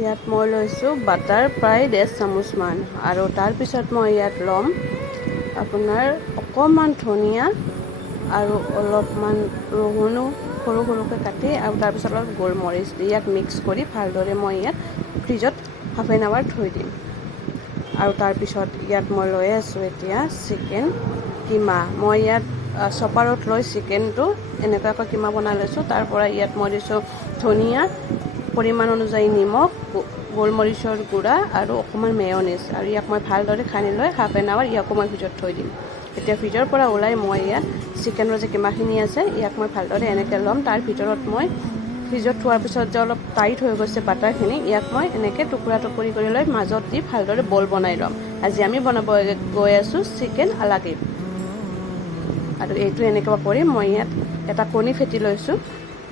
ইয়াত মই লৈছোঁ বাটাৰ প্ৰায় 1.5 চামুচমান আৰু তাৰপিছত মই ইয়াত ল'ম আপোনাৰ অকণমান ধনিয়া আৰু অলপমান ৰহুনো সৰু সৰুকৈ কাটি আৰু তাৰপিছত অলপ গোলমৰিচ দি ইয়াক মিক্স কৰি ভালদৰে মই ইয়াত ফ্ৰিজত হাফ এন আৱাৰ থৈ দিম। আৰু তাৰপিছত ইয়াত মই লৈ আছোঁ এতিয়া চিকেন কিমা। মই ইয়াত চপাৰত লৈ চিকেনটো এনেকুৱাকৈ কিমা বনাই লৈছোঁ। তাৰ পৰা ইয়াত মই দিছোঁ ধনিয়া, পৰিমাণ অনুযায়ী নিমখ, গোলমৰিচৰ গুড়া আৰু অকণমান মেয়নিজ আৰু ইয়াক মই ভালদৰে সানি লৈ হাফ এন আৱাৰ ইয়াকো মই ফ্ৰিজত থৈ দিম। এতিয়া ফ্ৰিজৰ পৰা ওলাই মই ইয়াত চিকেনৰ যে কিমাখিনি আছে ইয়াক মই ভালদৰে এনেকৈ ল'ম। তাৰ ভিতৰত মই ফ্ৰিজত থোৱাৰ পিছত যে অলপ টাইট হৈ গৈছে বাটাৰখিনি, ইয়াক মই এনেকৈ টুকুৰা টুকুৰি কৰি লৈ মাজত দি ভালদৰে বল বনাই ল'ম। আজি আমি বনাব গৈ আছোঁ চিকেন আলাগি। আৰু এইটো এনেকুৱা কৰি মই ইয়াত এটা কণী ফেটি লৈছোঁ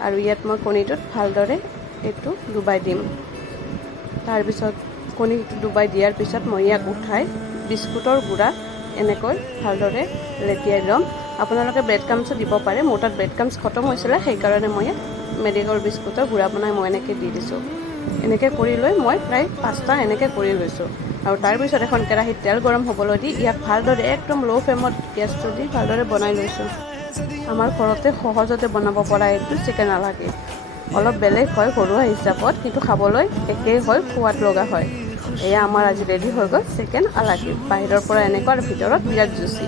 আৰু ইয়াত মই কণীটোত ভালদৰে এইটো ডুবাই দিম। তাৰপিছত কণীটো ডুবাই দিয়াৰ পিছত মই ইয়াক উঠাই বিস্কুটৰ গুড়া এনেকৈ ভালদৰে লেটিয়াই ল'ম। আপোনালোকে ব্ৰেড ক্ৰাম্বছো দিব পাৰে। মোৰ তাত ব্ৰেড ক্ৰাম্বছ খতম হৈছিলে, সেইকাৰণে মই ইয়াত মেৰিগ'ল্ড বিস্কুটৰ গুড়া বনাই মই এনেকৈ দি দিছোঁ। এনেকৈ কৰি লৈ মই প্ৰায় 5টা এনেকৈ কৰি লৈছোঁ। আৰু তাৰপিছত এখন কেৰাহীত তেল গৰম হ'বলৈ দি ইয়াক ভালদৰে একদম ল' ফ্লেমত গেছটো দি ভালদৰে বনাই লৈছোঁ। আমাৰ ঘৰতে সহজতে বনাব পৰা এইটো চিকেন আলাগি। অলপ বেলেগ হয় ঘৰুৱা হিচাপত, কিন্তু খাবলৈ একেই হয়, সোৱাদ লগা হয়। এয়া আমাৰ আজি ৰেডি হৈ গ'ল চিকেন আলাগি। বাহিৰৰ পৰা এনেকুৱা আৰু ভিতৰত বিৰাট জুচি।